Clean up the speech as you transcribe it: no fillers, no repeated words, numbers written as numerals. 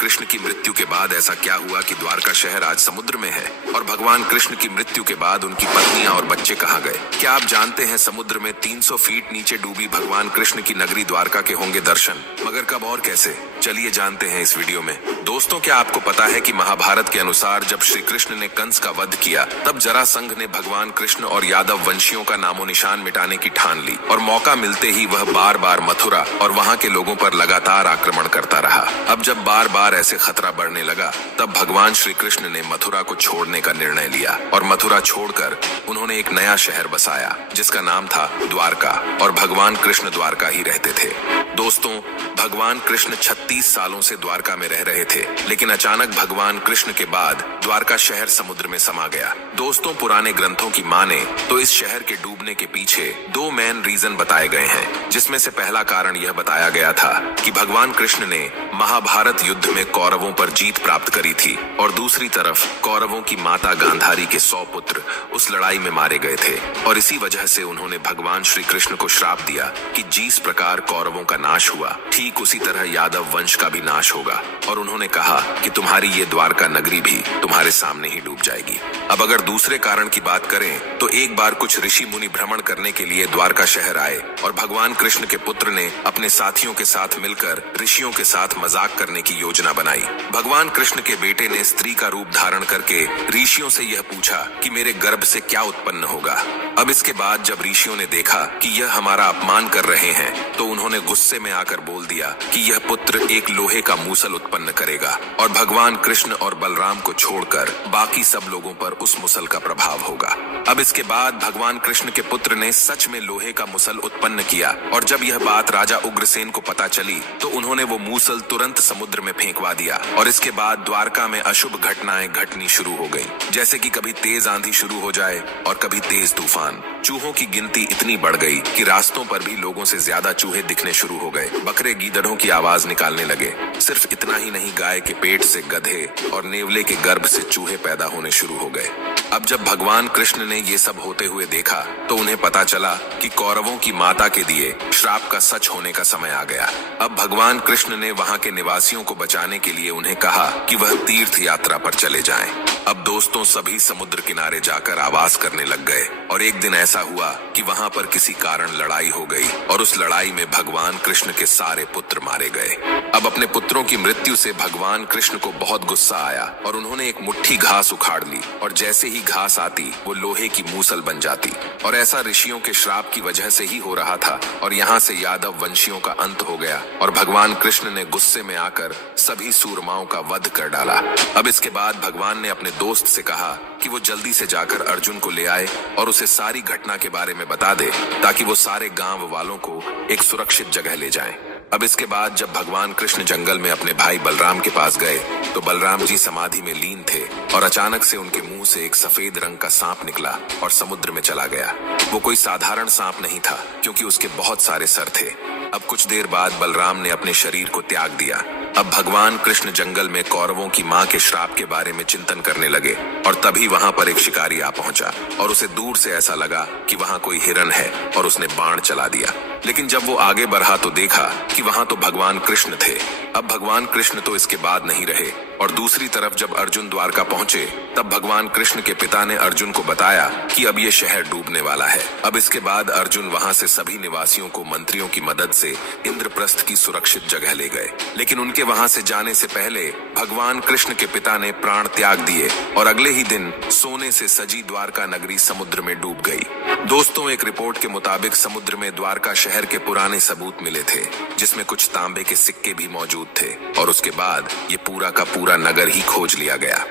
कृष्ण की मृत्यु के बाद ऐसा क्या हुआ कि द्वारका शहर आज समुद्र में है? और भगवान कृष्ण की मृत्यु के बाद उनकी पत्नियां और बच्चे कहाँ गए? क्या आप जानते हैं समुद्र में 300 फीट नीचे डूबी भगवान कृष्ण की नगरी द्वारका के होंगे दर्शन? मगर कब और कैसे? चलिए जानते हैं इस वीडियो में। दोस्तों, क्या आपको पता है कि महाभारत के अनुसार जब श्री कृष्ण ने कंस का वध किया तब जरासंध ने भगवान कृष्ण और यादव वंशियों का नामो निशान मिटाने की ठान ली और मौका मिलते ही वह बार बार मथुरा और वहां के लोगों पर लगातार आक्रमण करता रहा। अब जब बार बार ऐसे खतरा बढ़ने लगा तब भगवान श्री कृष्ण ने मथुरा को छोड़ने का निर्णय लिया और मथुरा छोड़कर उन्होंने एक नया शहर बसाया जिसका नाम था द्वारका, और भगवान कृष्ण द्वारका ही रहते थे। दोस्तों, भगवान कृष्ण 36 सालों से द्वारका में रह रहे थे, लेकिन अचानक भगवान कृष्ण के बाद द्वारका शहर समुद्र में समा गया। दोस्तों, पुराने ग्रंथों की माने तो इस शहर के डूबने के पीछे 2 मेन रीजन बताए गए हैं, जिसमें से पहला कारण यह बताया गया था कि भगवान कृष्ण ने महाभारत युद्ध में कौरवों पर जीत प्राप्त करी थी और दूसरी तरफ कौरवों की माता गांधारी के 100 पुत्र उस लड़ाई में मारे गए थे और इसी वजह से उन्होंने भगवान श्री कृष्ण को श्राप दिया कि जिस प्रकार कौरवों का नाश हुआ ठीक उसी तरह यादव वंश का भी नाश होगा, और उन्होंने कहा कि तुम्हारी ये द्वारका नगरी भी तुम्हारे सामने ही डूब जाएगी। अब अगर दूसरे कारण की बात करें तो एक बार कुछ ऋषि मुनि भ्रमण करने के लिए द्वारका शहर आए और भगवान कृष्ण के पुत्र ने अपने साथियों के साथ मिलकर ऋषियों के साथ मजाक करने की योजना बनाई। भगवान कृष्ण के बेटे ने स्त्री का रूप धारण करके ऋषियों से यह पूछा कि मेरे गर्भ से क्या उत्पन्न होगा। अब इसके बाद जब ऋषियों ने देखा कि यह हमारा अपमान कर रहे हैं तो उन्होंने गुस्से में आकर बोल दिया कि यह पुत्र एक लोहे का मूसल उत्पन्न करेगा और भगवान कृष्ण और बलराम को छोड़कर बाकी सब लोगों पर उस मूसल का प्रभाव होगा। अब इसके बाद भगवान कृष्ण के पुत्र ने सच में लोहे का मूसल उत्पन्न किया और जब यह बात राजा उग्रसेन को पता चली तो उन्होंने वो मूसल तुरंत समुद्र में फेंकवा दिया और इसके बाद द्वारका में अशुभ घटनाएं घटनी शुरू हो गई, जैसे कि कभी तेज आंधी शुरू हो जाए और कभी तेज तूफान। चूहों की गिनती इतनी बढ़ गई कि रास्तों पर भी लोगों से ज्यादा चूहे दिखने शुरू हो गए। बकरे गीदड़ों की आवाज निकालने लगे। सिर्फ इतना ही नहीं, गाय के पेट से गधे और नेवले के गर्भ से चूहे पैदा होने शुरू हो गए। अब जब भगवान कृष्ण ने ये सब होते हुए देखा तो उन्हें पता चला कि कौरवों की माता के दिए श्राप का सच होने का समय आ गया। अब भगवान कृष्ण ने वहां के निवासियों को बचाने के लिए उन्हें कहा कि वह तीर्थ यात्रा पर चले जाएं। अब दोस्तों, सभी समुद्र किनारे जाकर आवास करने लग गए और एक दिन ऐसा हुआ कि वहां पर किसी कारण लड़ाई हो गई और उस लड़ाई में भगवान कृष्ण के सारे पुत्र मारे गए। अब अपने पुत्रों की मृत्यु से भगवान कृष्ण को बहुत गुस्सा आया और उन्होंने एक मुट्ठी घास उखाड़ ली और जैसे ही घास आती वो लोहे की मूसल बन जाती, और ऐसा ऋषियों के श्राप की वजह से ही हो रहा था और यहाँ से यादव वंशियों का अंत हो गया और भगवान कृष्ण ने गुस्से में आकर सभी सूरमाओं का वध कर डाला। अब इसके बाद भगवान ने अपने दोस्त से कहा कि वो जल्दी से जाकर अर्जुन को ले आए और उसे सारी घटना के बारे में बता दे ताकि वो सारे गांव वालों को एक सुरक्षित जगह ले जाएं। अब इसके बाद जब भगवान कृष्ण जंगल में अपने भाई बलराम के पास गए तो बलराम जी समाधि में लीन थे और अचानक से उनके मुंह से एक सफेद रंग का सांप निकला और समुद्र में चला गया। वो कोई साधारण सांप नहीं था क्योंकि उसके बहुत सारे सर थे। अब कुछ देर बाद बलराम ने अपने शरीर को त्याग दिया। अब भगवान कृष्ण जंगल में कौरवों की मां के श्राप के बारे में चिंतन करने लगे और तभी वहां पर एक शिकारी आ पहुंचा और उसे दूर से ऐसा लगा कि वहां कोई हिरन है और उसने बाण चला दिया। लेकिन जब वो आगे बढ़ा तो देखा कि वहां तो भगवान कृष्ण थे। अब भगवान कृष्ण तो इसके बाद नहीं रहे और दूसरी तरफ जब अर्जुन द्वारका पहुंचे तब भगवान कृष्ण के पिता ने अर्जुन को बताया कि अब ये शहर डूबने वाला है। अब इसके बाद अर्जुन वहां से सभी निवासियों को मंत्रियों की मदद से इंद्रप्रस्थ की सुरक्षित जगह ले गए, लेकिन उनके वहां से जाने से पहले भगवान कृष्ण के पिता ने प्राण त्याग दिए और अगले ही दिन सोने से सजी द्वारका नगरी समुद्र में डूब गई। दोस्तों, एक रिपोर्ट के मुताबिक समुद्र में द्वारका शहर के पुराने सबूत मिले थे जिसमें कुछ तांबे के सिक्के भी मौजूद थे और उसके बाद ये पूरा का पूरा नगर ही खोज लिया गया।